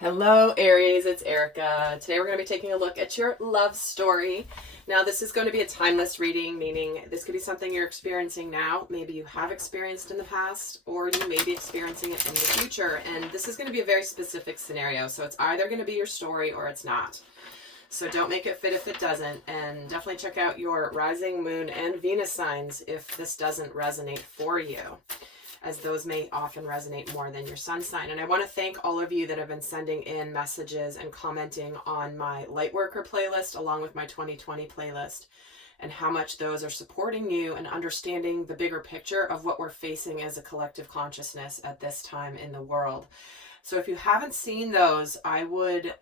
Hello Aries, it's Erika. Today we're going to be taking a look at your love story. Now this is going to be a timeless reading, meaning this could be something you're experiencing now, maybe you have experienced in the past, or you may be experiencing it in the future. And this is going to be a very specific scenario, so it's either going to be your story or it's not. So don't make it fit if it doesn't, and definitely check out your rising, moon, and Venus signs if this doesn't resonate for you, as those may often resonate more than your sun sign. And I want to thank all of you that have been sending in messages and commenting on my Lightworker playlist along with my 2020 playlist, and how much those are supporting you and understanding the bigger picture of what we're facing as a collective consciousness at this time in the world. So if you haven't seen those, I would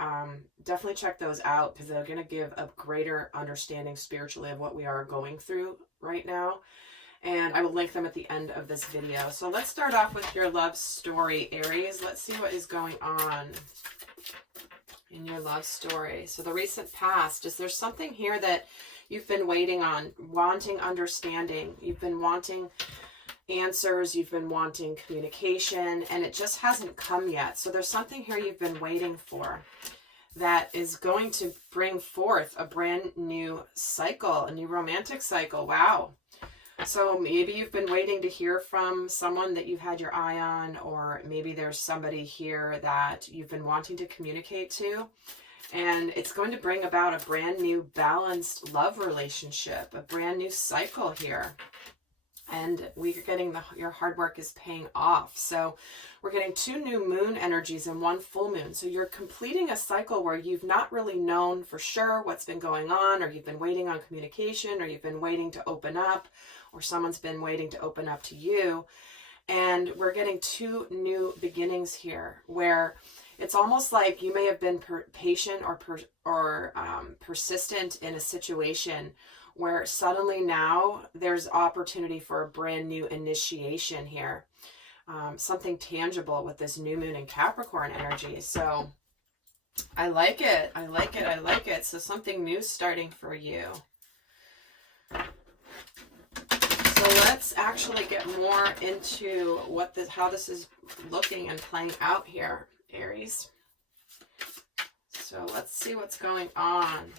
definitely check those out, because they're going to give a greater understanding spiritually of what we are going through right now. And I will link them at the end of this video. So let's start off with your love story, Aries. Let's see what is going on in your love story. So the recent past, is there something here that you've been waiting on, wanting understanding? You've been wanting answers, you've been wanting communication, and it just hasn't come yet. So there's something here you've been waiting for that is going to bring forth a brand new cycle, a new romantic cycle. Wow. So maybe you've been waiting to hear from someone that you've had your eye on, or maybe there's somebody here that you've been wanting to communicate to, and it's going to bring about a brand new balanced love relationship, a brand new cycle here. And we're getting your hard work is paying off. So we're getting 2 new moon energies and 1 full moon. So you're completing a cycle where you've not really known for sure what's been going on, or you've been waiting on communication, or you've been waiting to open up, or someone's been waiting to open up to you. And we're getting 2 new beginnings here, where it's almost like you may have been patient or persistent in a situation where suddenly now there's opportunity for a brand new initiation here. Something tangible with this new moon in Capricorn energy. So I like it. I like it. I like it. So something new starting for you. So let's actually get more into how this is looking and playing out here, Aries. So let's see what's going on.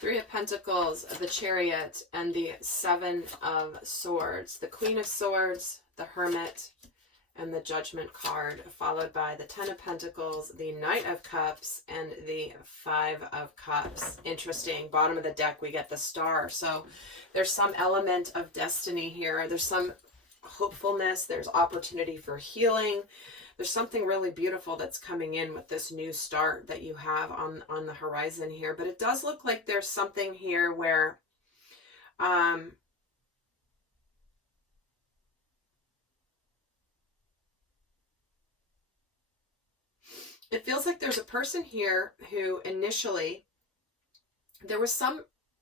Three of Pentacles, the Chariot, and the 7 of Swords. The Queen of Swords, the Hermit, and the Judgment card, followed by the 10 of Pentacles, the Knight of Cups, and the 5 of Cups. Interesting. Bottom of the deck, we get the Star. So there's some element of destiny here. There's some hopefulness. There's opportunity for healing. There's something really beautiful that's coming in with this new start that you have on the horizon here. But it does look like there's something here where it feels like there's a person here who initially, there was some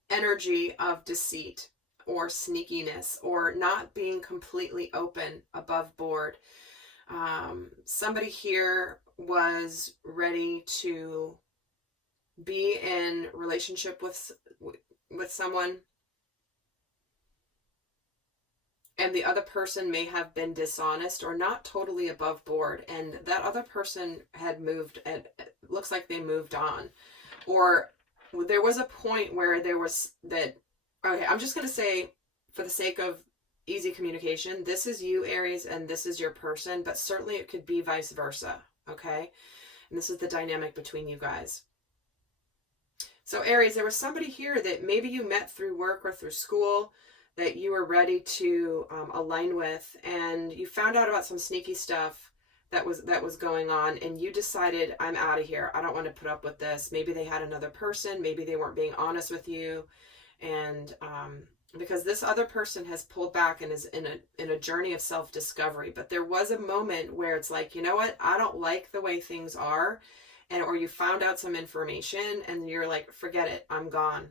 energy of deceit or sneakiness, or not being completely open, above board. Somebody here was ready to be in relationship with someone, and the other person may have been dishonest or not totally above board, and that other person had moved, and it looks like they moved on. Or there was a point where there was that, okay, I'm just going to say, for the sake of easy communication, this is you, Aries, and this is your person, but certainly it could be vice versa, okay? And this is the dynamic between you guys. So Aries, there was somebody here that maybe you met through work or through school that you were ready to align with, and you found out about some sneaky stuff that was going on, and you decided, I'm out of here. I don't want to put up with this. Maybe they had another person. Maybe they weren't being honest with you, and because this other person has pulled back and is in a journey of self-discovery. But there was a moment where it's like, you know what, I don't like the way things are, or you found out some information and you're like, forget it, I'm gone.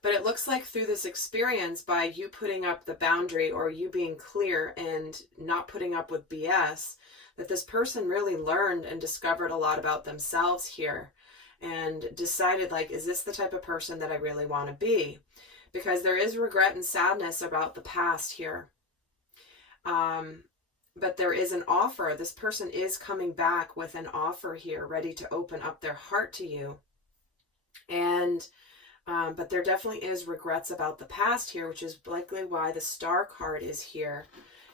But it looks like through this experience, by you putting up the boundary, or you being clear and not putting up with BS, that this person really learned and discovered a lot about themselves here, and decided, like, is this the type of person that I really want to be? Because there is regret and sadness about the past here. But there is an offer. This person is coming back with an offer here, ready to open up their heart to you. And but there definitely is regrets about the past here, which is likely why the Star card is here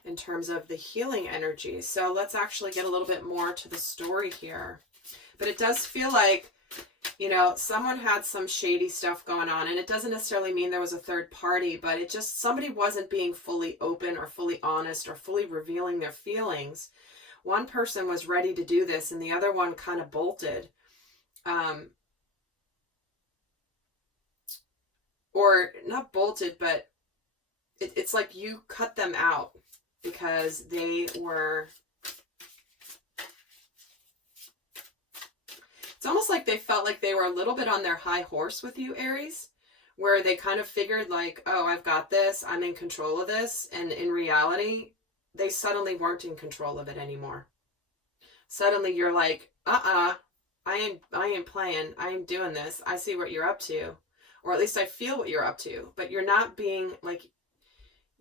in terms of the healing energy. So let's actually get a little bit more to the story here. But it does feel like, you know, someone had some shady stuff going on, and it doesn't necessarily mean there was a third party, but it just, somebody wasn't being fully open or fully honest or fully revealing their feelings. One person was ready to do this and the other one kind of bolted. Or not bolted, but it's like you cut them out because they were, it's almost like they felt like they were a little bit on their high horse with you, Aries, where they kind of figured like, oh, I've got this, I'm in control of this. And in reality, they suddenly weren't in control of it anymore. Suddenly you're like, I ain't playing. I ain't doing this. I see what you're up to. Or at least I feel what you're up to. But you're not being like,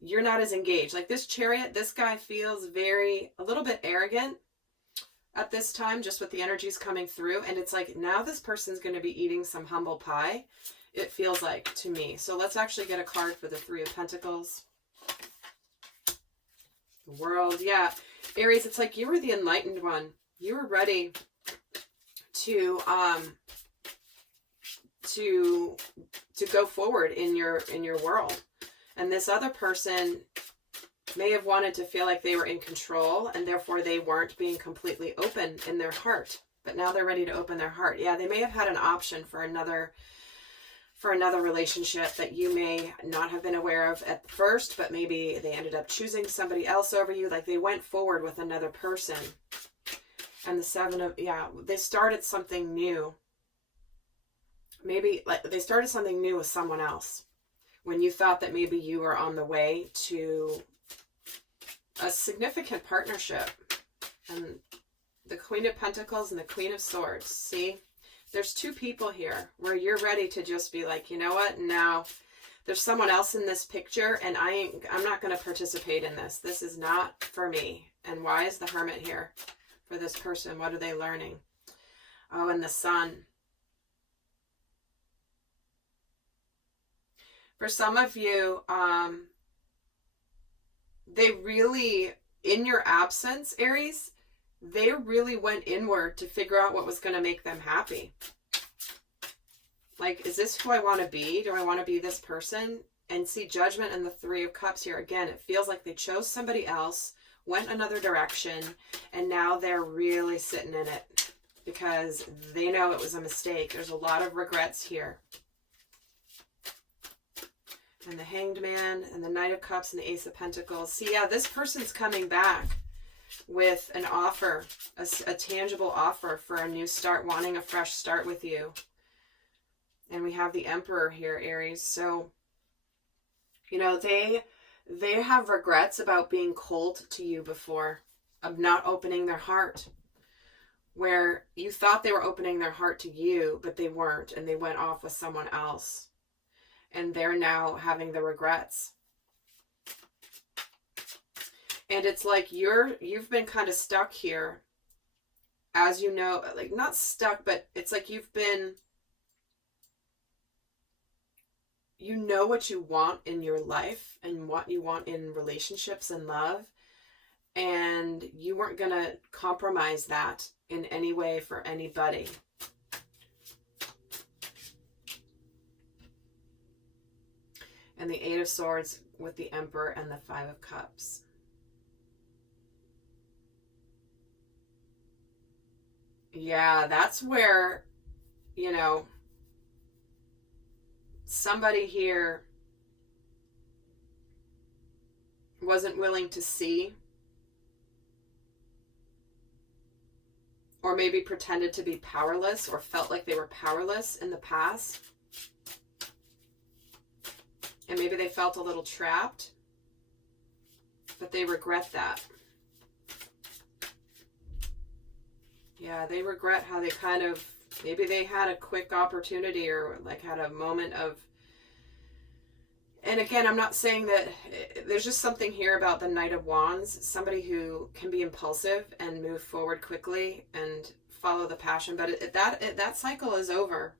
you're not as engaged. Like this Chariot, this guy feels a little bit arrogant at this time, just with the energies coming through. And it's like, now this person's going to be eating some humble pie. It feels like to me. So let's actually get a card for the Three of Pentacles. The World. Yeah. Aries, it's like you were the enlightened one. You were ready to go forward in your world. And this other person may have wanted to feel like they were in control, and therefore they weren't being completely open in their heart. But now they're ready to open their heart. Yeah, they may have had an option for another relationship that you may not have been aware of at first, but maybe they ended up choosing somebody else over you. Like they went forward with another person. And the Seven of, yeah, they started something new. Maybe like they started something new with someone else when you thought that maybe you were on the way to a significant partnership. And the Queen of Pentacles and the Queen of Swords. See, there's two people here where you're ready to just be like, you know what? Now there's someone else in this picture and I'm not going to participate in this. This is not for me. And why is the Hermit here for this person? What are they learning? Oh, and the Sun. For some of you, they really, in your absence, Aries, they really went inward to figure out what was going to make them happy. Like, is this who I want to be? Do I want to be this person? And see Judgment and the Three of Cups here. Again, it feels like they chose somebody else, went another direction, and now they're really sitting in it because they know it was a mistake. There's a lot of regrets here. And the Hanged Man and the Knight of Cups and the Ace of Pentacles. See, yeah, this person's coming back with an offer, a tangible offer for a new start, wanting a fresh start with you. And we have the Emperor here, Aries. So, you know, they have regrets about being cold to you before, of not opening their heart, where you thought they were opening their heart to you, but they weren't, and they went off with someone else. And they're now having the regrets. And it's like you've been kind of stuck here, as you know, like not stuck, but it's like you've been, you know what you want in your life and what you want in relationships and love. And you weren't going to compromise that in any way for anybody. And the Eight of Swords with the Emperor and the Five of Cups. Yeah, that's where, you know, somebody here wasn't willing to see, or maybe pretended to be powerless or felt like they were powerless in the past. And maybe they felt a little trapped, but they regret that. Yeah, they regret how they kind of, maybe they had a quick opportunity or like had a moment of And again, I'm not saying that, there's just something here about the Knight of Wands, somebody who can be impulsive and move forward quickly and follow the passion, but that cycle is over.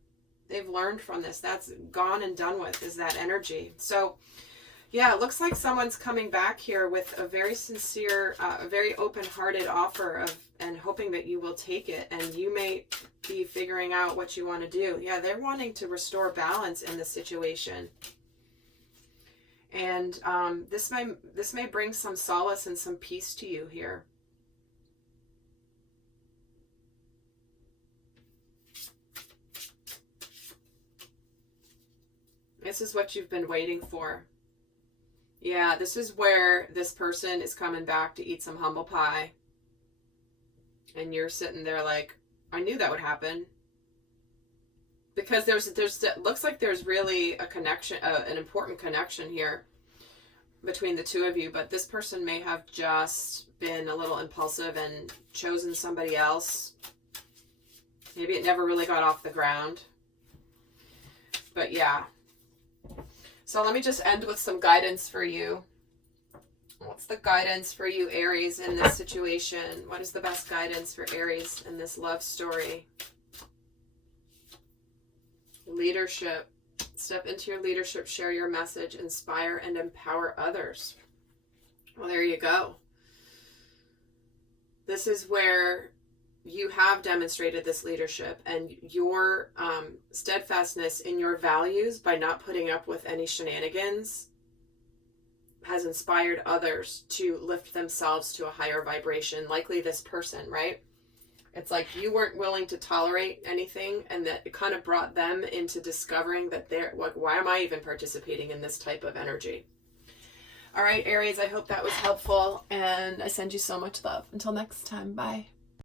They've learned from this. That's gone and done with, is that energy. So yeah, it looks like someone's coming back here with a very sincere, a very open-hearted offer of, and hoping that you will take it. And you may be figuring out what you want to do. Yeah, they're wanting to restore balance in the situation. And this may bring some solace and some peace to you here. This is what you've been waiting for. Yeah, this is where this person is coming back to eat some humble pie. And you're sitting there like, I knew that would happen. Because it looks like there's really a connection, an important connection here between the two of you. But this person may have just been a little impulsive and chosen somebody else. Maybe it never really got off the ground. But yeah. So let me just end with some guidance for you. What's the guidance for you, Aries, in this situation? What is the best guidance for Aries in this love story? Leadership. Step into your leadership, share your message, inspire and empower others. Well, there you go. This is where you have demonstrated this leadership and your steadfastness in your values by not putting up with any shenanigans has inspired others to lift themselves to a higher vibration, likely this person, right? It's like you weren't willing to tolerate anything, and that it kind of brought them into discovering that they're like, why am I even participating in this type of energy? All right, Aries, I hope that was helpful, and I send you so much love. Until next time, bye.